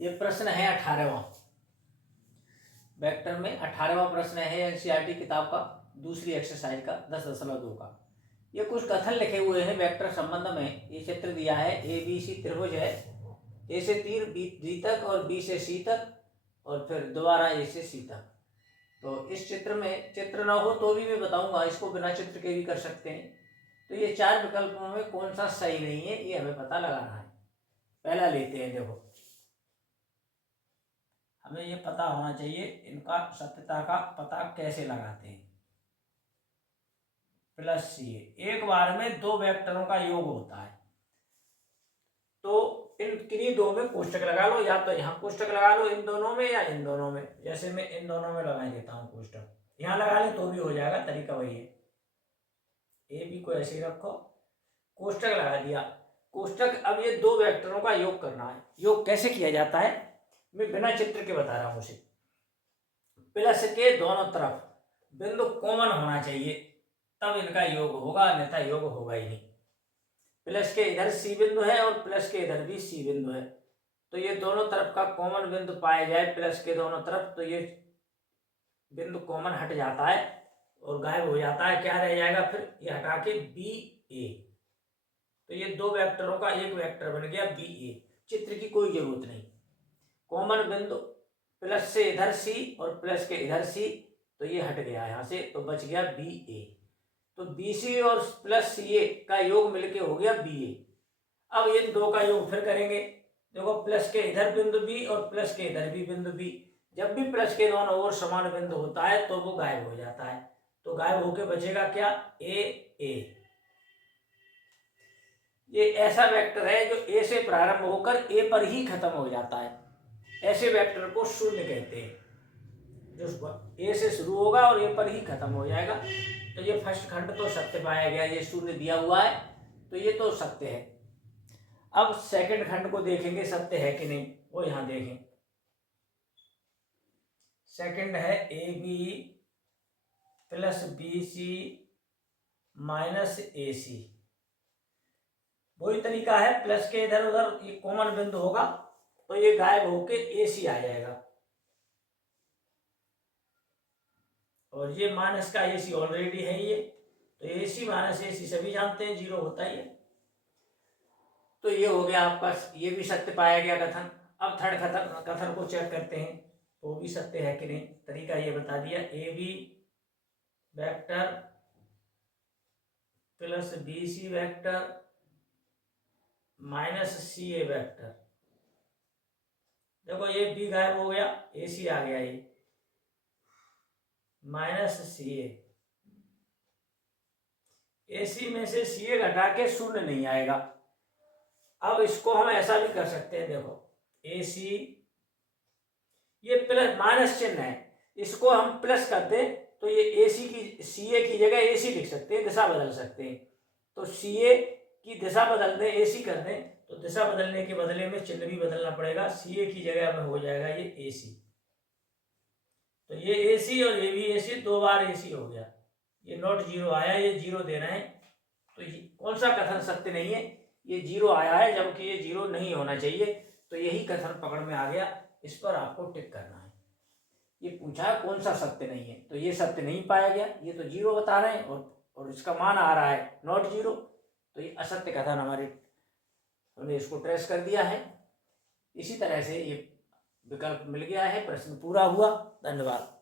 ये प्रश्न है 18वां। वेक्टर में 18वां प्रश्न है एनसीईआरटी किताब का, दूसरी एक्सरसाइज का 10.2 का। ये कुछ कथन लिखे हुए हैं वेक्टर संबंध में। ये चित्र दिया है, ए बी सी त्रिभुज है, ए से तीर बी तक और बी से सी तक और फिर दोबारा ए से सी तक। तो इस चित्र में चित्र ना हो तो भी मैं बताऊंगा, इसको बिना चित्र के भी कर सकते हैं। तो ये चार विकल्पों में कौन सा सही नहीं है ये हमें पता लगाना है। पहला लेते हैं, देखो हमें ये पता होना चाहिए इनका सत्यता का पता कैसे लगाते हैं। प्लस सी, एक बार में दो वेक्टरों का योग होता है तो इन किन्हीं दो में कोष्टक लगा लो, या तो यहाँ कोष्टक लगा लो इन दोनों में या इन दोनों में। जैसे मैं इन दोनों में लगा देता हूँ कोष्टक, यहाँ लगा ले तो भी हो जाएगा, तरीका वही है। ए बी को ऐसे ही रखो, कोष्टक लगा दिया। कोष्टक, अब ये दो वेक्टरों का योग करना है। योग कैसे किया जाता है मैं बिना चित्र के बता रहा हूँ उसे। प्लस के दोनों तरफ बिंदु कॉमन होना चाहिए, तब इनका योग होगा, अन्यथा योग होगा ही नहीं। प्लस के इधर सी बिंदु है और प्लस के इधर भी सी बिंदु है, तो ये दोनों तरफ का कॉमन बिंदु पाया जाए प्लस के दोनों तरफ, तो ये बिंदु कॉमन हट जाता है और गायब हो जाता है। क्या रह जाएगा फिर, ये हटा के बी ए। तो ये दो वेक्टरों का एक वेक्टर बन गया बी ए। चित्र की कोई जरूरत नहीं, कॉमन बिंदु प्लस से इधर सी और प्लस के इधर सी, तो ये हट गया यहाँ से, तो बच गया बी ए। तो बी सी और प्लस सी ए का योग मिलके हो गया बी ए। अब इन दो का योग फिर करेंगे। देखो प्लस के इधर बिंदु बी और प्लस के इधर भी बिंदु बी, जब भी प्लस के दोनों ओर समान बिंदु होता है तो वो गायब हो जाता है। तो गायब होके बचेगा क्या, ए ए। ये ऐसा वेक्टर है जो ए से प्रारंभ होकर ए पर ही खत्म हो जाता है। ऐसे वेक्टर को शून्य कहते हैं, जो ए से शुरू होगा और ए पर ही खत्म हो जाएगा। तो ये फर्स्ट खंड तो सत्य पाया गया, ये शून्य दिया हुआ है तो ये तो सत्य है। अब सेकंड खंड को देखेंगे सत्य है कि नहीं, वो यहां देखें। सेकंड है A B plus B C minus A C. वही तरीका है, प्लस के इधर उधर ये कॉमन बिंदु होगा तो ये गायब होके ए सी आ जाएगा, और ये माइनस का ए सी ऑलरेडी है ये, तो ए सी माइनस ए सी सभी जानते हैं जीरो होता ही है। तो ये हो गया आपका, ये भी सत्य पाया गया कथन। अब थर्ड कथन को चेक करते हैं वो भी सत्य है कि नहीं। तरीका ये बता दिया, A B vector plus B C vector minus C A vector. देखो ये बी गायब हो गया, ए सी आ गया, ये माइनस सी ए सी में से सी ए घटा के शून्य नहीं आएगा। अब इसको हम ऐसा भी कर सकते हैं, देखो ए सी, ये प्लस माइनस चिन्ह है, इसको हम प्लस कर दें तो ये ए सी की सी ए की जगह ए सी लिख सकते हैं, दिशा बदल सकते हैं। तो सी ए की दिशा बदल दें, ए सी कर दें, तो दिशा बदलने के बदले में चिन्ह भी बदलना पड़ेगा। सी ए की जगह में हो जाएगा ये ए सी, तो ये ए सी और ये भी ए सी, दो बार ए सी हो गया। ये नॉट जीरो आया, ये जीरो देना है। तो ये कौन सा कथन सत्य नहीं है, ये जीरो आया है जबकि ये जीरो नहीं होना चाहिए, तो यही कथन पकड़ में आ गया। इस पर आपको टिक करना है। ये पूछा है कौन सा सत्य नहीं है, तो ये सत्य नहीं पाया गया, ये तो जीरो बता रहे हैं और इसका मान आ रहा है नॉट जीरो, तो ये असत्य कथन हमने इसको ट्रेस कर दिया है। इसी तरह से ये विकल्प मिल गया है, प्रश्न पूरा हुआ। धन्यवाद।